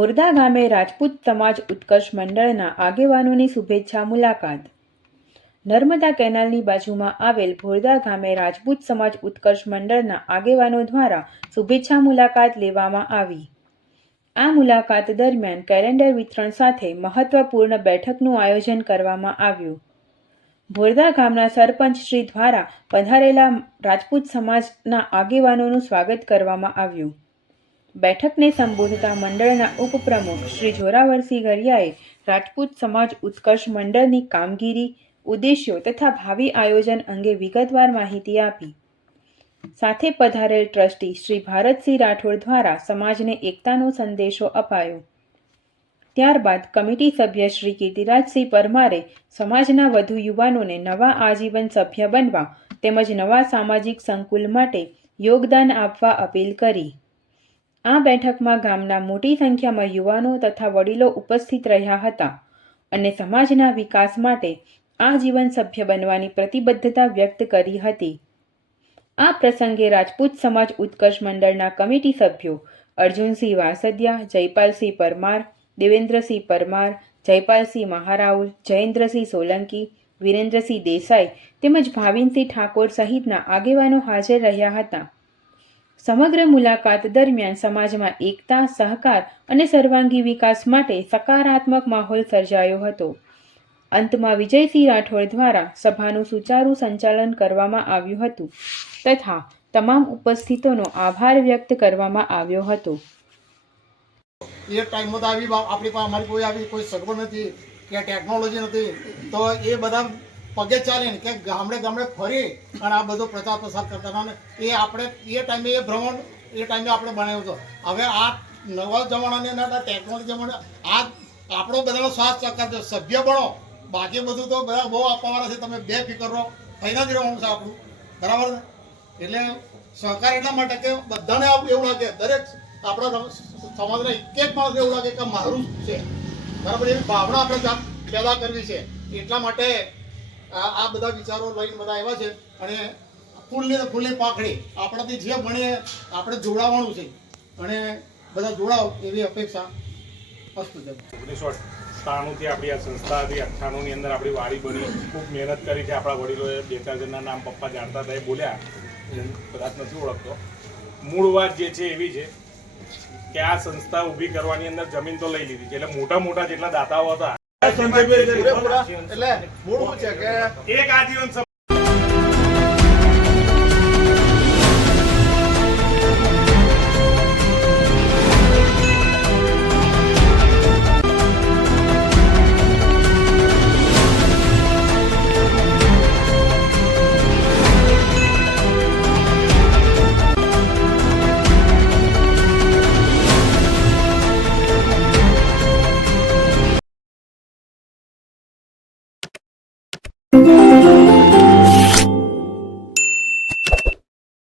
ભોરદા ગામે રાજપૂત સમાજ ઉત્કર્ષ મંડળના આગેવાનોની શુભેચ્છા મુલાકાત. નર્મદા કેનાલની બાજુમાં આવેલ ભોરદા ગામે રાજપૂત સમાજ ઉત્કર્ષ મંડળના આગેવાનો દ્વારા શુભેચ્છા મુલાકાત લેવામાં આવી. આ મુલાકાત દરમિયાન કેલેન્ડર વિતરણ સાથે મહત્વપૂર્ણ બેઠકનું આયોજન કરવામાં આવ્યું. ભોરદા ગામના સરપંચ શ્રી દ્વારા પધારેલા રાજપૂત સમાજના આગેવાનોનું સ્વાગત કરવામાં આવ્યું. બેઠકને સંબોધતા મંડળના ઉપપ્રમુખ શ્રી જોરાવરસિંહ ગરિયાએ રાજપૂત સમાજ ઉત્કર્ષ મંડળની કામગીરી, ઉદ્દેશ્યો તથા ભાવિ આયોજન અંગે વિગતવાર માહિતી આપી. સાથે પધારેલ ટ્રસ્ટી શ્રી ભારતસિંહ રાઠોડ દ્વારા સમાજને એકતાનો સંદેશો અપાયો. ત્યારબાદ કમિટી સભ્ય શ્રી કીર્તિરાજસિંહ પરમારે સમાજના વધુ યુવાનોને નવા આજીવન સભ્ય બનવા તેમજ નવા સામાજિક સંકુલ માટે યોગદાન આપવા અપીલ કરી. આ બેઠકમાં ગામના મોટી સંખ્યામાં યુવાનો તથા વડીલો ઉપસ્થિત રહ્યા હતા અને સમાજના વિકાસ માટે આજીવન સભ્ય બનવાની પ્રતિબદ્ધતા વ્યક્ત કરી હતી. આ પ્રસંગે રાજપૂત સમાજ ઉત્કર્ષ મંડળના કમિટી સભ્યો અર્જુનસિંહ વાસદિયા, જયપાલસિંહ પરમાર, દેવેન્દ્રસિંહ પરમાર, જયપાલસિંહ મહારાઉલ, જયેન્દ્રસિંહ સોલંકી, વિરેન્દ્રસિંહ દેસાઈ તેમજ ભાવિનસિંહ ઠાકોર સહિતના આગેવાનો હાજર રહ્યા હતા. સમગ્ર મુલાકાત દરમિયાન સમાજમાં એકતા, સહકાર અને સર્વાંગી વિકાસ માટે સકારાત્મક માહોલ સર્જાયો હતો. અંતમાં વિજયસિંહ રાઠોડ દ્વારા સભાનું સુચારુ સંચાલન કરવામાં આવ્યું હતું તથા તમામ ઉપસ્થિતોનો આભાર વ્યક્ત કરવામાં આવ્યો હતો. એ ટાઈમમાં આવી, આપણી પાસે અમારી કોઈ આવી કોઈ સગવડ નથી, કે ટેકનોલોજી નથી, તો એ બધા પગે ચાલીને કે ગામડે ગામડે ફરી અને આ બધો પ્રચાર પ્રસાર કરતા હતા. એ આપણે, એ ટાઈમે એ ભ્રમણ, એ ટાઈમે આપણે બનાવ્યો હતો. હવે આ નવા જમાનાની અંદર ટેકનોલોજી જમાના, આ આપણો બધાનો ચક્કર છે. સભ્ય બનો. બાકી બધું તો બધા બહુ આપવાવાળા છે. તમે બે ફિકર રહો. ફાયદા જ રહેવાનું છે આપણું. બરાબર એટલે સહકાર એટલા માટે કે બધાને એવું લાગે. દરેક આપણા સમ- સમાજના એક એક માણસ એવું લાગે કે મારું છે. બરાબર? એવી ભાવના આપણે પેદા કરવી છે. એટલા માટે આ બધા વિચારો લઈને બધા આવ્યા છે અને ફૂલને તો ફૂલની પાંખડી. આપણાથી જે બને આપણે જોડાવાનું છે. અને બધા જોડાવ એવી અપેક્ષા અસ્તુ ઓગણીસો અઠ્ઠાણુંથી આપણી આ સંસ્થા હતી, અઠ્ઠાણુંની અંદર આપણી વાડી બની. ખૂબ મહેનત કરી છે. આપણા વડીલોએ બે ચાર જણના નામ પપ્પા જાણતા હતા, એ બોલ્યા કદાચ નથી ઓળખતો. મૂળ વાત જે છે એવી છે કે આ સંસ્થા ઊભી કરવાની અંદર જમીન તો લઈ લીધી છે. એટલે મોટા મોટા જેટલા દાતાઓ હતા પૂરેપૂરા એટલે મૂળ છે કે એક આજીવન